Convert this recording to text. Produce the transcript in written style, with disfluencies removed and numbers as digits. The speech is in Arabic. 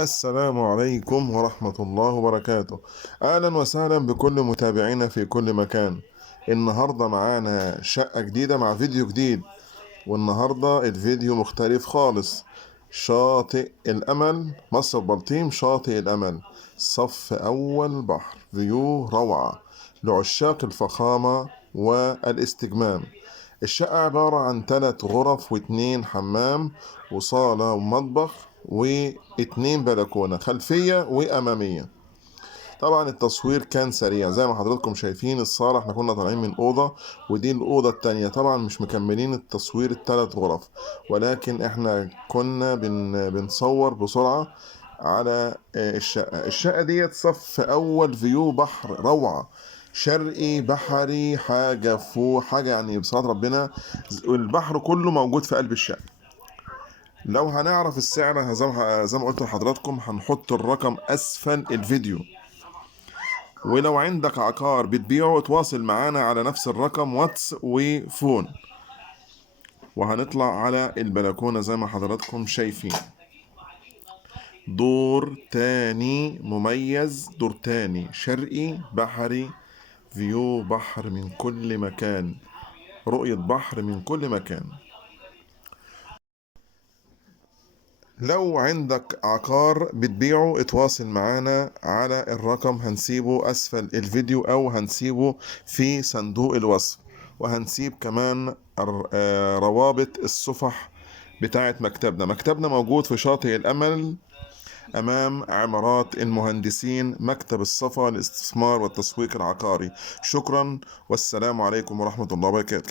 السلام عليكم ورحمة الله وبركاته. أهلا وسهلا بكل متابعينا في كل مكان. النهاردة معانا شقة جديدة مع فيديو جديد، والنهاردة الفيديو مختلف خالص. شاطئ الأمل، مصر بلطيم، شاطئ الأمل، صف أول بحر، فيو روعة لعشاق الفخامة والاستجمام. الشقة عبارة عن 3 غرف و2 حمام وصالة ومطبخ و2 بلكونة خلفية وأمامية. طبعا التصوير كان سريع زي ما حضراتكم شايفين. الصالة احنا كنا طالعين من أوضة، ودي الأوضة التانية. طبعا مش مكملين التصوير ال3 غرف، ولكن احنا كنا بنصور بسرعة على الشقة ديت صف أول، فيو بحر روعة، شرقي بحري، حاجة فوق حاجة يعني بصراحة ربنا. البحر كله موجود في قلب الشقة. لو هنعرف السعر زي ما قلت لحضراتكم هنحط الرقم أسفل الفيديو. ولو عندك عقار بتبيعه تواصل معانا على نفس الرقم واتس وفون. وهنطلع على البلكونة زي ما حضراتكم شايفين. دور تاني مميز، دور تاني شرقي بحري، فيو بحر من كل مكان، رؤية بحر من كل مكان. لو عندك عقار بتبيعه اتواصل معانا على الرقم هنسيبه أسفل الفيديو أو هنسيبه في صندوق الوصف. وهنسيب كمان روابط الصفح بتاعت مكتبنا موجود في شاطئ الأمل أمام عمارات المهندسين، مكتب الصفا للاستثمار والتسويق العقاري. شكرا والسلام عليكم ورحمة الله وبركاته.